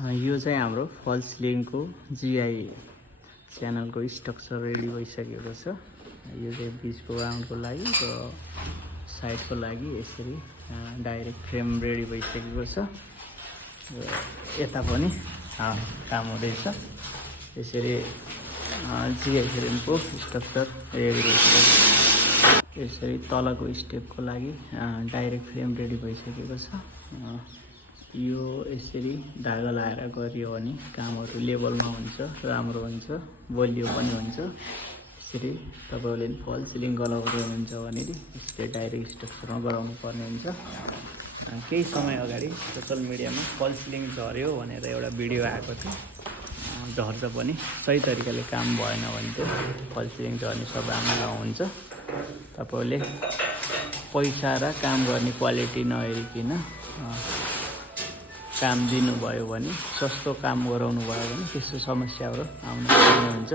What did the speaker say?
यो चाहिँ हाम्रो फल सिलिङको जीआई च्यानलको स्ट्रक्चर रेडी भइसकेको छ। यो चाहिँ बिचको राउन्डको लागि र साइडको लागि यसरी डाइरेक्ट फ्रेम रेडी भइसकेको छ। र यता पनि काम हुँदैछ। यसरी जीआई फ्रेमको स्ट्रक्चर रेडी भइसकेको छ। यसरी तलको स्टेपको लागि डाइरेक्ट फ्रेम रेडी भइसकेको छ। यो यसरी धागा लाएर गरियो भने कामहरू लेभलमा हुन्छ, राम्रो हुन्छ, बलियो पनि हुन्छ। यसरी तपाईले फल सिलिङ गराउनु हुन्छ भने यसरी डाइरेक्ट स्ट्रक्चरमा गराउनु पर्ने हुन्छ। केही समय अगाडि सोशल मिडियामा फल सिलिङ झर्यो भनेर एउटा भिडियो आएको थियो। झर्छ पनि सही तरिकाले काम भएन भने चाहिँ फल सिलिङ झर्ने सम्भावना हुन्छ। तपाईले पैसा र काम गर्ने क्वालिटी नहेरिकन काम दिनुभयो भने, सस्तो काम गराउनु भयो भने त्यस्तो समस्याहरू आउन सक्ने हुन्छ।